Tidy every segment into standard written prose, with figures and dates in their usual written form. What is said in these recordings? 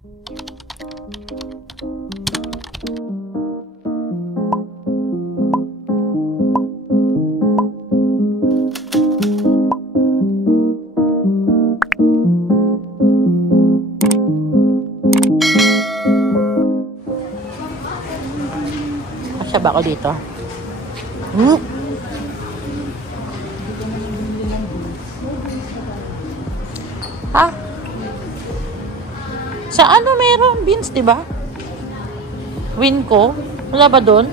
Kasya ba ako dito? Ha? Sa ano meron? Beans, diba? Winco? Wala ba doon?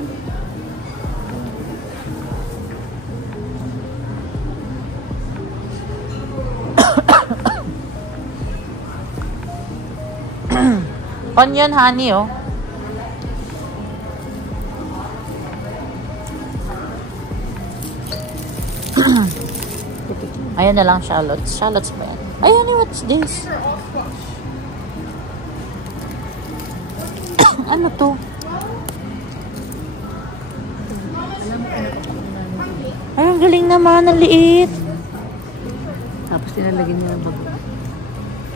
Onion honey, oh. Ayan na lang, shallots. Shallots ba yan? Ayan, what's this? Ano to? Ay, ang galing naman. Ang liit. Tapos tinalagyan niya ng bago.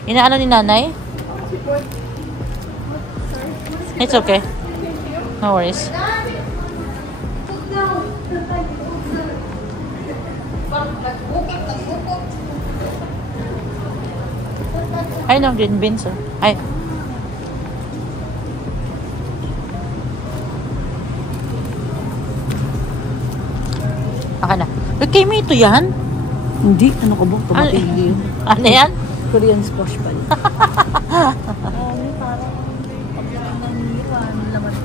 Inaano ni nanay? It's okay. No worries. Ay, no, green beans, oh. Ay. Aka na. Okay, may ito yan? Hindi. Ano ka ba? Tomato hindi yun. Ano yan? Korean squash pa rin.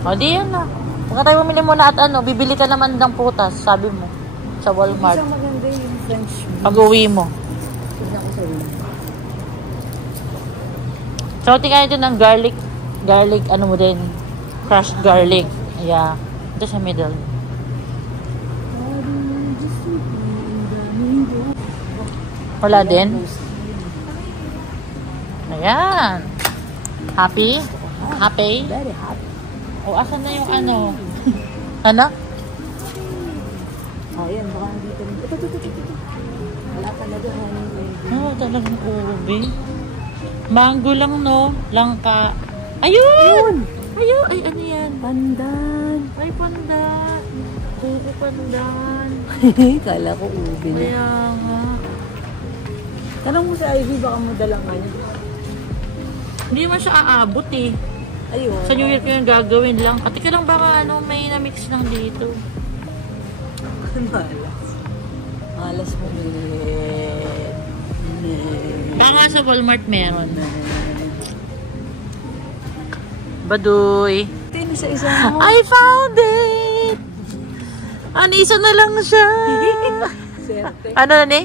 O, di yan na. Baka tayo mamili muna at ano, bibili ka naman ng putas, sabi mo. Sa Walmart. Isang maganda yung French beans. Pag-uwi mo. Tignan ko sa ulo. So, tingnan ito ng garlic. Garlic, ano mo din. Crushed garlic. Yeah. Ito sa middle. Wala din. Ayan. Happy? Happy? Very happy. O, asan na yung ano? Ano? Ayan, baka dito. Ito. Wala talaga. Oh, talagang ubi. Mango lang, no? Langka. Ayun! Ayun! Ay, ano yan? Pandan. Ay, pandan. Kuko pandan. Kala ko ubi na. Kaya nga. Tanong mo sa Ivy, baka mo dalang ano. Hindi naman siya aabot eh. Ayun. Sa New Year ko yung gagawin lang. Katika lang baka ano, may na-mix lang dito. Malas. Malas mo Baka sa Walmart meron. Baduy. Tin, isa-isa mo. I found it! Anisa na lang siya. Swerte. Ano na ni?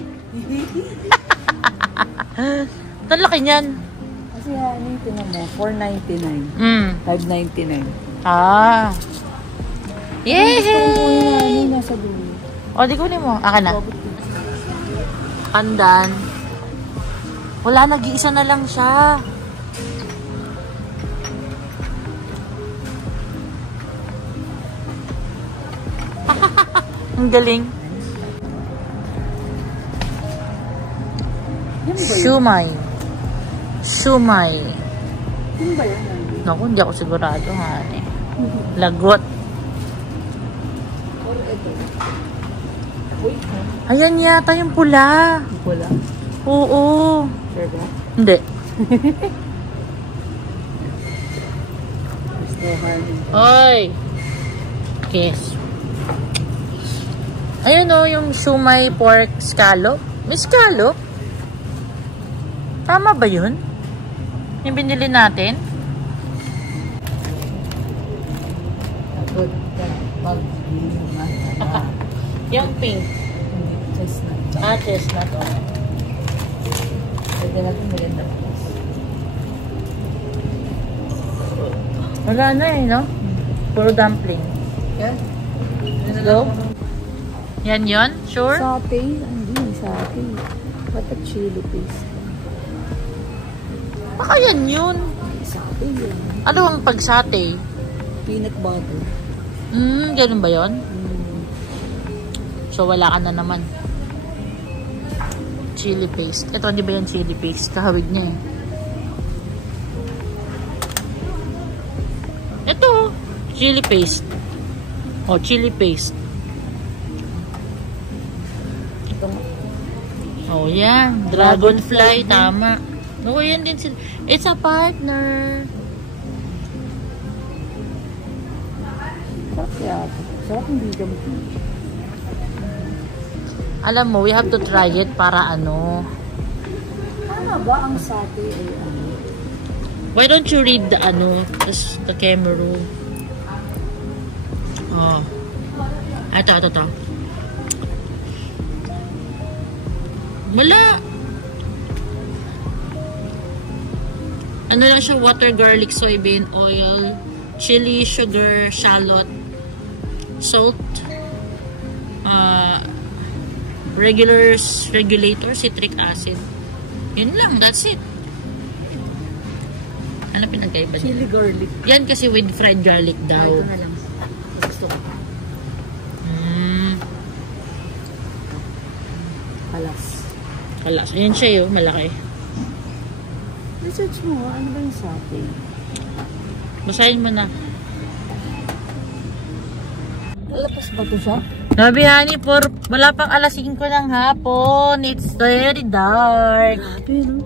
Ito laki niyan. Kasi honey, tinan mo, $4.99. Mm. $5.99. Ah. Yay! Nasa dulo. O, di kunin mo. Aka na. Pandan. Wala, nag-iisa na lang siya. Ang galing. Shumai. Shumai. Ano ba yan? Naku, hindi ako sigurado nga. Lagot. Ayan yata yung pula. Wala. Oo. Sure ba? Hindi. Gusto honey. Oy. Kiss. Ayun o, yung shumai pork scallop. May scallop? Tama ba yun? Yung binili natin? Yung pink. Chestnut. Ah, chestnut. Pwede natin maganda. Wala na eh, no? Puro dumpling. Yeah? Let's go. Yan yun? Sure? Satay. Hindi, satay. What a chili paste. Baka yan yun. Satay yan. Ano ang pagsate? Peanut butter. Ganun ba yun? So, wala ka na naman. Chili paste. Ito, hindi ba yan chili paste? Kahawig niya eh. Ito, chili paste. Oh, chili paste. Ito nga. Oh, yan. Dragonfly, tama. Oo, yan din sila. It's a partner. Sarap yata. Sarap hindi kami. Alam mo, we have to try it para ano. Tama ba ang sate ay ano? Why don't you read the ano, the camera? Oh. Ito. Wala. Ano lang siya, water, garlic, soybean oil, chili, sugar, shallot, salt, regulator, citric acid. Yun lang, that's it. Ano pinagkaiba niya? Chili garlic. Yan kasi with fried garlic daw. Ito na lang. Gusto ko. Kalas. Ayan siya yun, malaki. Research mo, ano ba yung sate? Basahin mo na. Lalapas ba ito siya? Sabi honey, wala pang alas 5 ng hapon. It's very dark. Pero,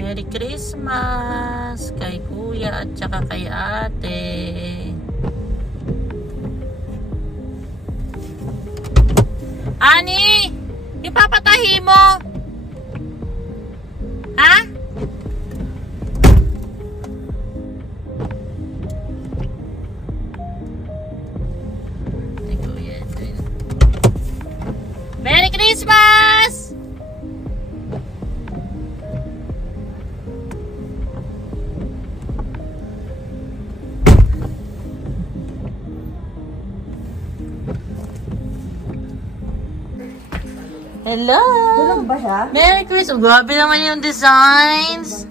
Merry Christmas kay kuya at saka kay ate. Ani, ipapatahi mo? Ha? Merry Christmas! Hello! kulang ba siya? Merry Christmas! Grabe naman yung designs!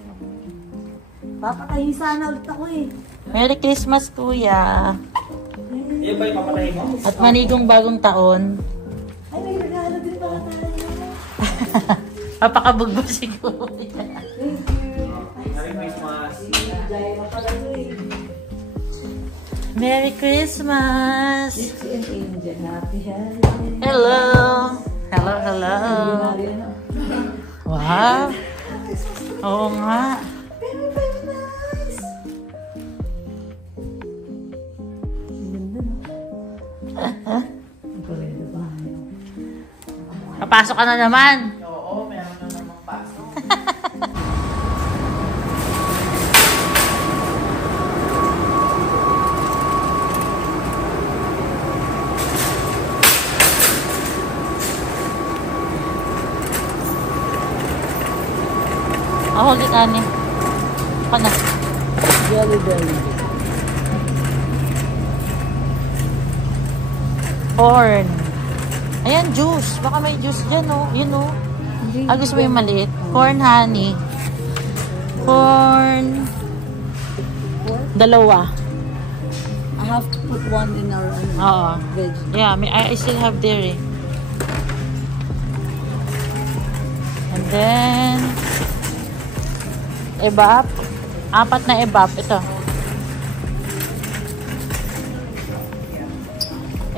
Papatayin sana ulit ako eh. Merry Christmas, kuya! Yan ba yung papatayin mo? At manigong bagong taon. Ay, may regalo din pala tayo. Papakabugbog si kuya. Thank you. Merry Christmas. Jaya na pala ito eh. Merry Christmas! Dixie and Angel, happy holiday. Hello! Hello! Wow! Oo nga. Very, very nice. Ganda no? Ipalito ba? Papasok ka na naman. Oo, meron na namang pasok. Hold it, Annie. Ako na. Jelly belly. Corn. Ayan, juice. Baka may juice dyan, oh. Yun, oh. Ah, gusto mo yung maliit? Corn honey. Corn. Dalawa. I have to put one in our Oo. veg. Yeah, I still have there, eh. And then, ebap. 4 na ebap. Ito.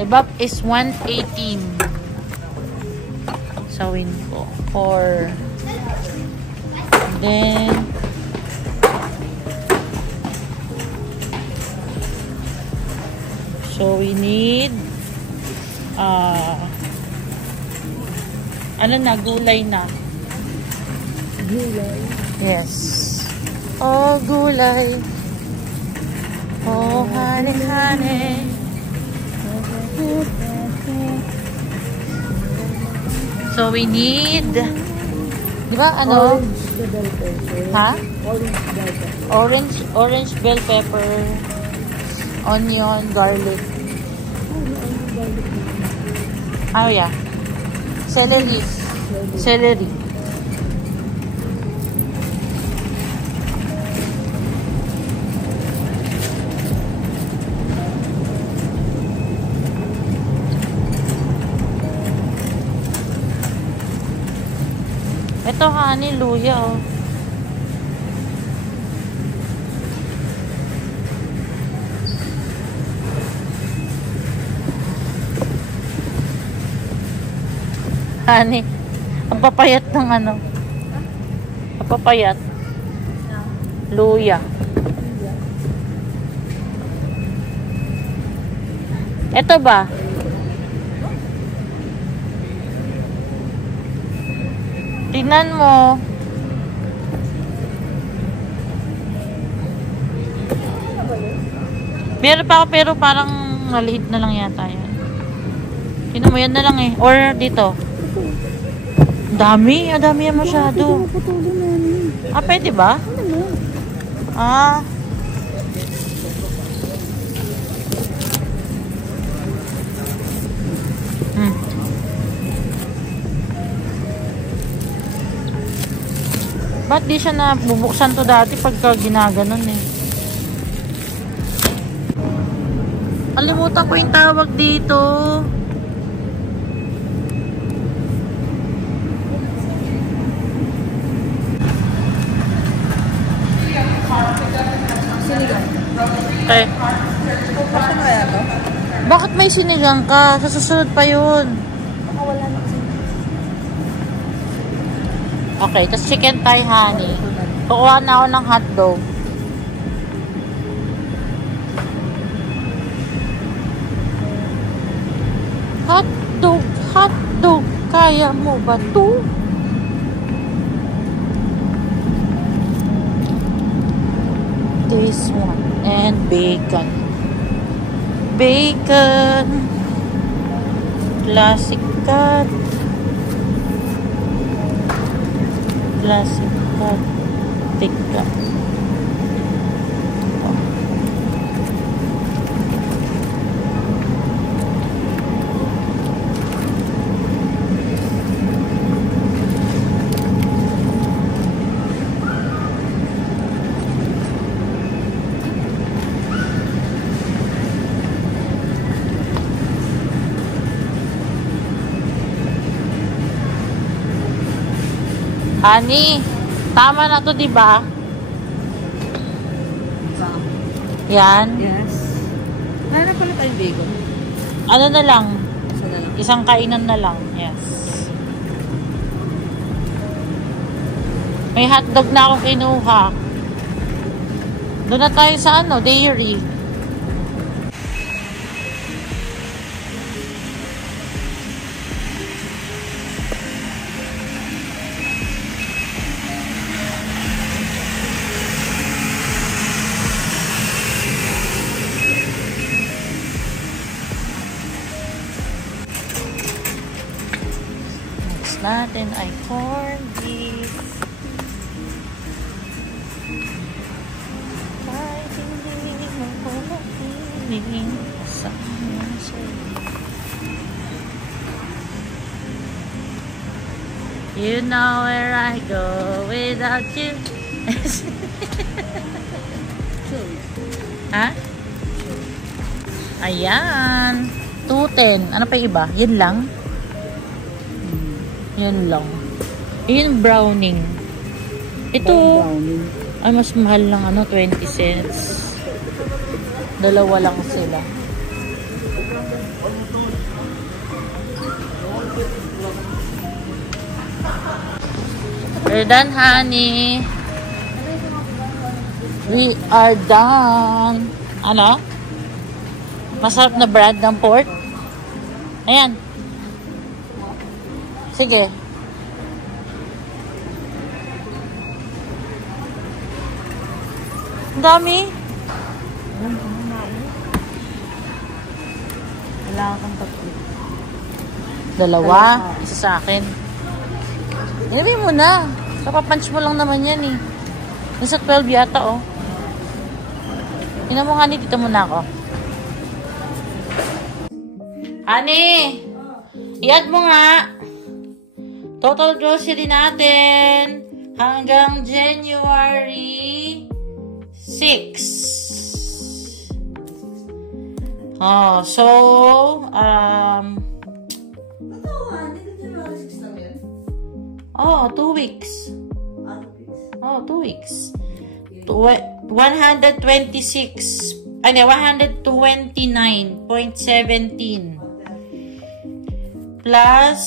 Ebap is 118. Sawin ko. 4. Then, so we need ano na, gulay na. Gulay. Yes. Oh, gulay. Oh, honey, honey. So we need, di ba ano? Orange bell pepper. Ha? Orange bell pepper. Orange bell pepper, onion, garlic. Oh yeah. Celery. Ito honey, luya oh. Honey, ang papayat ng ano. Ang papayat. Luya. Ito ba? Tingnan mo. Meron pa ako pero parang maliit na lang yata yan. Tingnan mo yan na lang eh. Or dito. Dami. Dami yan masyado. Pwede ba? Ba't di siya nabubuksan to dati pagka ginaganon eh? Alimutan ko yung tawag dito. Okay. Bakit may sinigang ka? Sa susunod pa yun. Okay, tapos chicken thai honey. Kukuha na ako ng hotdog. Hotdog. Kaya mo ba to? This one. And bacon. Classic cut. Tika. Honey, tama na to, diba? Yan. Yes. Meron pala tayong bacon. Ano na lang? Isa na lang. Isang kainan na lang. Yes. May hotdog na akong kinuha. Doon na tayo sa ano, dairy. Natin ay corned beef. Kahit hindi mo ko makiling sa you know where I go without you. Ha? Ayan. 210. Ano pa iba? Yun lang? Yun lang. Yun browning. Ito ay mas mahal lang 20 cents. Dalawa lang sila. We're done, honey. We are done. Ano? Masarap na brand ng pork. Ayan. Sige. Ang dami. Wala kang tatlo. Dalawa. Isa sa akin. Inabi mo na. Kapapunch mo lang naman yan eh. Nasa 12 yata oh. Tingnan mo, honey. Dito muna ako. Honey! I-add mo nga. Total grocery natin hanggang January 6. Oh, so oh, 2 weeks. Oh, 2 weeks. 126. Ano, 129.17 plus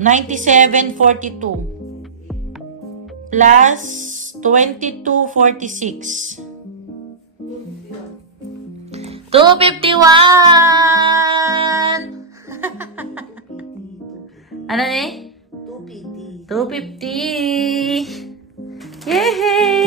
97.42 plus 22.46. 251! Ano ni? 250. Yehey!